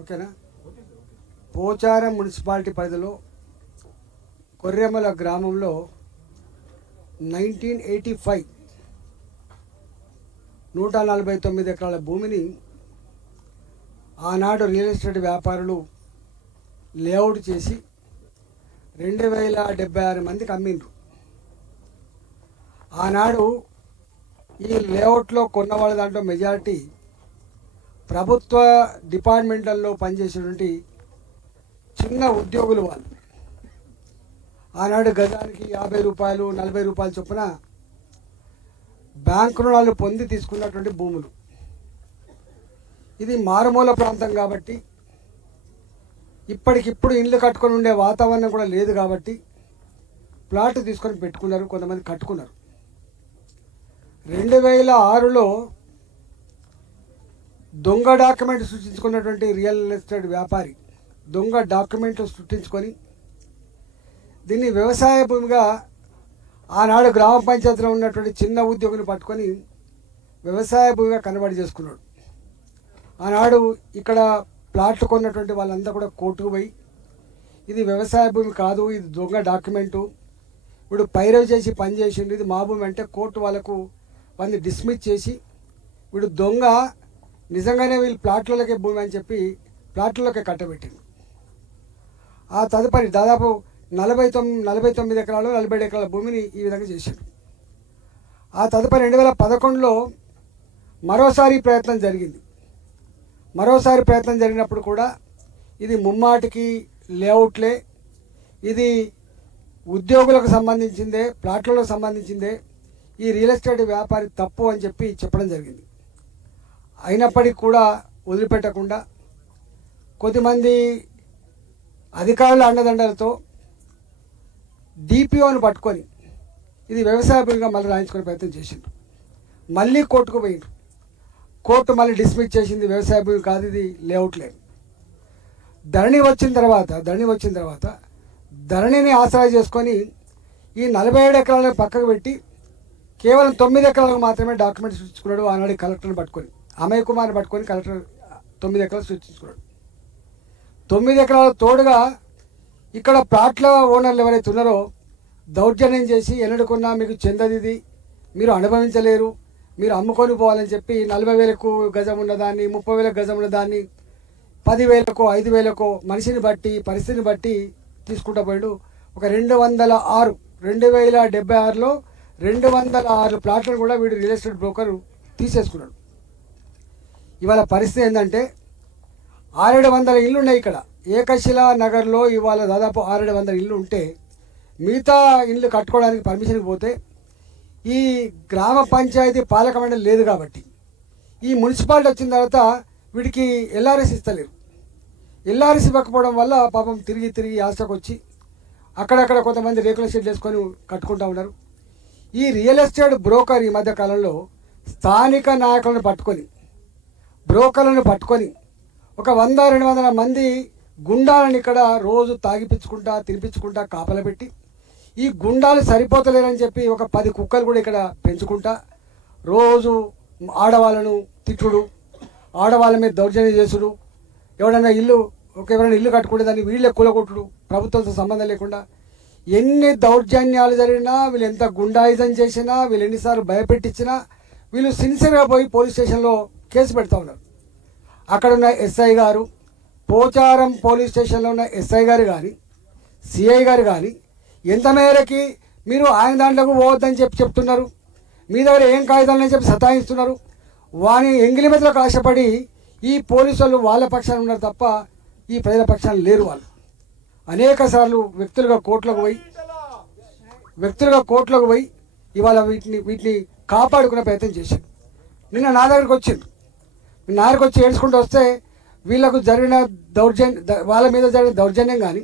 ఓకేనా? పోచారం మున్సిపాలిటీ పరిధిలో కొర్రెమల గ్రామంలో 1985 149 ఎకరాల భూమిని ఆనాడు రియల్ ఎస్టేట్ వ్యాపారులు లేఅవుట్ చేసి 2076 మందికి అమ్మిండ్రు. ఆనాడు ఈ లేఅవుట్లో కొన్న వాళ్ళ దాంట్లో మెజారిటీ ప్రభుత్వ డిపార్ట్మెంట్లలో పనిచేసేటువంటి చిన్న ఉద్యోగులు వాళ్ళు. ఆనాడు గజానికి 50 రూపాయలు 40 రూపాయల చొప్పున బ్యాంకు రుణాలు పొంది తీసుకున్నటువంటి భూములు. ఇది మారుమూల ప్రాంతం కాబట్టి ఇప్పటికిప్పుడు ఇల్లు కట్టుకొని ఉండే వాతావరణం కూడా లేదు కాబట్టి ప్లాట్ తీసుకొని పెట్టుకున్నారు, కొంతమంది కట్టుకున్నారు. 2006లో దొంగ డాక్యుమెంట్ సృష్టించుకున్నటువంటి రియల్ ఎస్టేట్ వ్యాపారి దొంగ డాక్యుమెంట్లు సృష్టించుకొని దీన్ని వ్యవసాయ భూమిగా ఆనాడు గ్రామ పంచాయతీలో ఉన్నటువంటి చిన్న ఉద్యోగిని పట్టుకొని వ్యవసాయ భూమిగా కన్వర్ట్ చేసుకున్నాడు. ఆనాడు ఇక్కడ ప్లాట్లు కొన్నటువంటి వాళ్ళంతా కూడా కోర్టుకు పోయి ఇది వ్యవసాయ భూమి కాదు, ఇది దొంగ డాక్యుమెంటు, ఇప్పుడు పైరవి చేసి పని చేసిండు, ఇది మా భూమి అంటే కోర్టు వాళ్ళకు వాళ్ళని డిస్మిస్ చేసి వీడు దొంగ, నిజంగానే వీళ్ళు ప్లాట్లలోకే భూమి అని చెప్పి ప్లాట్లలోకే కట్టబెట్టింది. ఆ తదుపరి దాదాపు 49 ఎకరాలు 47 ఎకరాల భూమిని ఈ విధంగా చేశారు. ఆ తదుపరి 2011లో మరోసారి ప్రయత్నం జరిగింది. మరోసారి ప్రయత్నం జరిగినప్పుడు కూడా ఇది ముమ్మాటికి లేఅవుట్లే, ఇది ఉద్యోగులకు సంబంధించిందే, ప్లాట్లకు సంబంధించిందే, ఈ రియల్ ఎస్టేట్ వ్యాపారి తప్పు అని చెప్పి చెప్పడం జరిగింది. అయినప్పటికీ కూడా వదిలిపెట్టకుండా కొద్దిమంది అధికారుల అండదండలతో డిపిఓని పట్టుకొని ఇది వ్యవసాయ భూమిగా మళ్ళీ రాయించుకునే ప్రయత్నం చేసిండు. మళ్ళీ కోర్టుకు పోయిండ్రు. కోర్టు మళ్ళీ డిస్మిస్ చేసింది, వ్యవసాయ భూమి కాదు, ఇది లేఅవుట్లే. ధరణి వచ్చిన తర్వాత ధరణిని ఆసరా చేసుకొని ఈ 47 ఎకరాలను పక్కకు పెట్టి కేవలం 9 ఎకరాలకు మాత్రమే డాక్యుమెంట్ సృష్టించుకున్నాడు. ఆనాడు కలెక్టర్ని పట్టుకొని, అమయ్ కుమార్ని పట్టుకొని కలెక్టర్ 9 ఎకరాలు సృష్టించుకున్నాడు. 9 ఎకరాల తోడుగా ఇక్కడ ప్లాట్ల ఓనర్లు ఎవరైతే ఉన్నారో దౌర్జన్యం చేసి ఎన్నడుకున్నా మీకు చెందదిది, మీరు అనుభవించలేరు, మీరు అమ్ముకొని పోవాలని చెప్పి 40,000కు గజం ఉన్నదాన్ని, 30,000 గజం ఉన్నదాన్ని 10,000కో 5,000కో మనిషిని బట్టి పరిస్థితిని బట్టి తీసుకుంటూ పోయాడు. ఒక 2076లో 206 ప్లాట్లను కూడా వీడు రియల్ ఎస్టేట్ బ్రోకర్ తీసేసుకున్నాడు. ఇవాళ పరిస్థితి ఏంటంటే 600 ఇళ్ళు ఉన్నాయి ఇక్కడ ఏకశిలా నగర్లో. ఇవాళ దాదాపు 600 ఇళ్ళు ఉంటే మిగతా ఇళ్ళు కట్టుకోవడానికి పర్మిషన్కి పోతే ఈ గ్రామ పంచాయతీ పాలక మండలి లేదు కాబట్టి ఈ మున్సిపాలిటీ వచ్చిన తర్వాత వీడికి ఎల్ఆర్ఎస్ ఇస్తలేరు. ఎల్ఆర్ఎస్ ఇవ్వకపోవడం వల్ల పాపం తిరిగి ఆశకు వచ్చి అక్కడక్కడ కొంతమంది రేకుల షెడ్లు వేసుకొని కట్టుకుంటూ ఉన్నారు. ఈ రియల్ ఎస్టేట్ బ్రోకర్ ఈ మధ్య కాలంలో స్థానిక నాయకులను పట్టుకొని, బ్రోకర్లను పట్టుకొని ఒక 100-200 మంది గుండాలను ఇక్కడ రోజు తాగిపించుకుంటా తినిపించుకుంటా కాపలా పెట్టి ఈ గుండాలు సరిపోతలేరని చెప్పి ఒక 10 కుక్కలు కూడా ఇక్కడ పెంచుకుంటా రోజు ఆడవాళ్ళను తిట్టుడు, ఆడవాళ్ళ మీద దౌర్జన్యం చేసుడు, ఎవరైనా ఇల్లు కట్టుకుంటే దాన్ని వీళ్ళే కూలగొట్టుడు, ప్రభుత్వంతో సంబంధం లేకుండా ఎన్ని దౌర్జన్యాలు జరిగినా, వీళ్ళు ఎంత గుండాయిజం చేసినా, వీళ్ళు ఎన్నిసార్లు భయపెట్టించినా వీళ్ళు సిన్సియర్గా పోయి పోలీస్ స్టేషన్లో కేసు పెడతా ఉన్నారు. అక్కడున్న ఎస్ఐ గారు, పోచారం పోలీస్ స్టేషన్లో ఉన్న ఎస్ఐ గారు కానీ సిఐ గారు కానీ ఎంత మేరకి మీరు ఆయన దాంట్లోకి పోవద్దని చెప్తున్నారు, మీ దగ్గర ఏం కాగితాలని చెప్పి సతాయిస్తున్నారు. వాని ఎంగిలి మెదలకు ఆశపడి ఈ పోలీసు వాళ్ళు వాళ్ళ పక్షాన ఉన్నారు తప్ప ఈ ప్రజల పక్షాన లేరు. వాళ్ళు అనేక సార్లు వ్యక్తులుగా కోర్టులకు పోయి ఇవాళ వీటిని కాపాడుకునే ప్రయత్నం చేశారు. నిన్న నా దగ్గరికి వచ్చింది. నా దగ్గరికి వచ్చి ఏడ్చుకుంటూ వస్తే వీళ్ళకు జరిగిన వాళ్ళ మీద జరిగిన దౌర్జన్యం కానీ,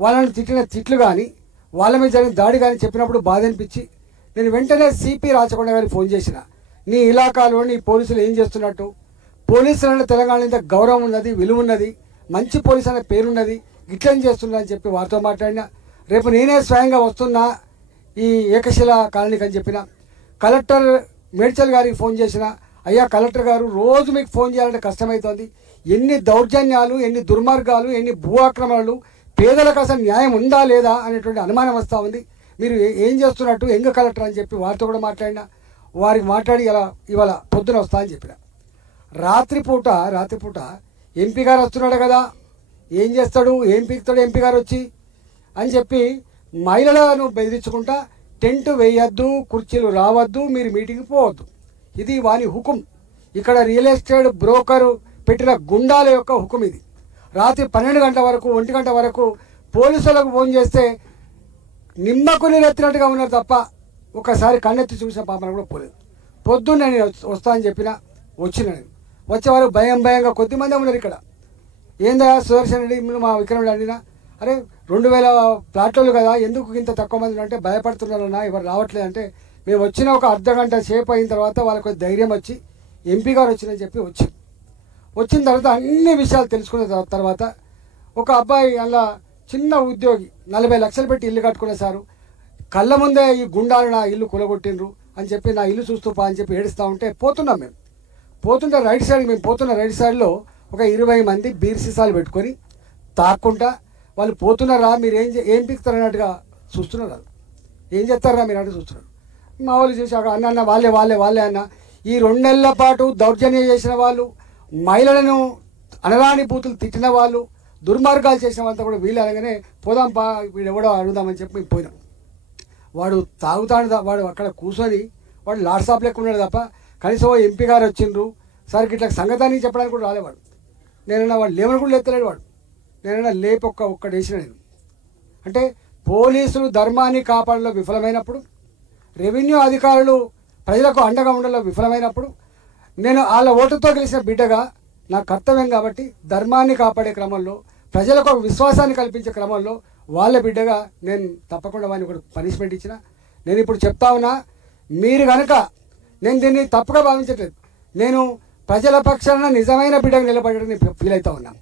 వాళ్ళని తిట్టిన తిట్లు కానీ, వాళ్ళ మీద జరిగిన దాడి కానీ చెప్పినప్పుడు బాధ అనిపించి నేను వెంటనే సిపి రాచకొండ గారికి ఫోన్ చేసిన. నీ ఇలాకాలో నీ పోలీసులు ఏం చేస్తున్నట్టు, పోలీసులు తెలంగాణ ఇంత గౌరవం ఉన్నది, విలువ ఉన్నది, మంచి పోలీసు అనే పేరున్నది, గిట్లేం చేస్తున్నా అని చెప్పి వారితో మాట్లాడినా. రేపు నేనే స్వయంగా వస్తున్నా ఈ ఏకశిల కాలనీకి అని చెప్పిన. కలెక్టర్ మేడ్చల్ గారికి ఫోన్ చేసిన, అయ్యా కలెక్టర్ గారు రోజు మీకు ఫోన్ చేయాలంటే కష్టమవుతుంది, ఎన్ని దౌర్జన్యాలు, ఎన్ని దుర్మార్గాలు, ఎన్ని భూ ఆక్రమణలు, పేదలకు అసలు న్యాయం ఉందా లేదా అనేటువంటి అనుమానం వస్తూ ఉంది. మీరు ఏం చేస్తున్నట్టు ఎంగ కలెక్టర్ అని చెప్పి వారితో కూడా మాట్లాడినా, వారికి మాట్లాడి ఇవాళ పొద్దున వస్తా అని చెప్పిన. రాత్రిపూట ఎంపీ గారు వస్తున్నాడు కదా, ఏం చేస్తాడు, ఏం పీకుతాడు ఎంపీ గారు వచ్చి అని చెప్పి మహిళలను బెదిరించుకుంటా టెంట్ వేయద్దు, కుర్చీలు రావద్దు, మీరు మీటింగ్కి పోవద్దు, ఇది వాని హుకుం. ఇక్కడ రియల్ ఎస్టేట్ బ్రోకరు పెట్టిన గుండాల యొక్క హుకుం ఇది. రాత్రి 12 గంటల వరకు, 1 గంట వరకు పోలీసులకు ఫోన్ చేస్తే నిమ్మకు నీరెత్తినట్టుగా ఉన్నారు తప్ప ఒకసారి కన్నెత్తి చూసిన పాపన కూడా పోలేదు. పొద్దున్న నేను వస్తా అని చెప్పిన, వచ్చిన నేను వచ్చేవారు భయంగా కొద్దిమంది ఉన్నారు ఇక్కడ. ఏందా సుదర్శన్ రెడ్డి మా విక్రమ్ రెడ్డి అడిగినా, అరే 2000 ప్లాట్లు కదా, ఎందుకు ఇంత తక్కువ మంది అంటే భయపడుతున్నారన్నా, ఎవరు రావట్లేదు అంటే, మేము వచ్చిన ఒక అర్ధగంట సేపు అయిన తర్వాత వాళ్ళకు ధైర్యం వచ్చి ఎంపీ గారు వచ్చిందని చెప్పి వచ్చిన తర్వాత అన్ని విషయాలు తెలుసుకున్న తర్వాత ఒక అబ్బాయి అలా చిన్న ఉద్యోగి 40 లక్షలు పెట్టి ఇల్లు కట్టుకునే సారు, కళ్ళ ముందే ఈ గుండాలు నా ఇల్లు కూలగొట్టిండ్రు అని చెప్పి నా ఇల్లు చూస్తూ పా అని చెప్పి ఏడుస్తూ ఉంటే పోతున్నాం. మేము పోతుంటే మేము పోతున్న రైట్ సైడ్లో ఒక 20 మంది బీర్ సీసాలు పెట్టుకొని తాక్కుంటా వాళ్ళు పోతున్నారా, మీరు ఏం పిక్తారు అన్నట్టుగా చూస్తున్నారు. ఏం చేస్తారా మీరు అంటే చూస్తున్నారు. మా వాళ్ళు చేసి అన్న వాళ్ళే అన్న. ఈ 2 నెలల పాటు దౌర్జన్యం చేసిన వాళ్ళు, మహిళలను అనరాని బూతులు తిట్టిన వాళ్ళు, దుర్మార్గాలు చేసిన వాళ్ళంతా కూడా వీళ్ళు అనగానే పోదాం పా, వీడు ఎవడో అడుగుదామని చెప్పి మేము పోయినాం. వాడు తాగుతాడు, వాడు అక్కడ కూర్చొని వాడు లాడ్సాప్ లెక్క ఉన్నాడు తప్ప కనీసం ఎంపీ గారు వచ్చిండ్రు సార్ ఇట్లా సంగతాన్ని చెప్పడానికి కూడా రాలేవాడు. నేనన్నా వాడు లేవని కూడా లేస్తలేడు వాడు. నేనన్నా లేపి ఒక్కటి వేసిన నేను. అంటే పోలీసులు ధర్మాన్ని కాపాడలో విఫలమైనప్పుడు, రెవెన్యూ అధికారులు ప్రజలకు అండగా ఉండలో విఫలమైనప్పుడు, నేను వాళ్ళ ఓటుతో గెలిచిన బిడ్డగా నా కర్తవ్యం కాబట్టి ధర్మాన్ని కాపాడే క్రమంలో, ప్రజలకు ఒక విశ్వాసాన్ని కల్పించే క్రమంలో వాళ్ళ బిడ్డగా నేను తప్పకుండా వాడిని ఒకటి పనిష్మెంట్ ఇచ్చిన. నేను ఇప్పుడు చెప్తా ఉన్నా, మీరు కనుక, నేను దీన్ని తప్పుగా భావించట్లేదు, నేను ప్రజల పక్షాన నిజమైన బిడ్డగా నిలబడడానికి ఫీల్ అవుతా ఉన్నా.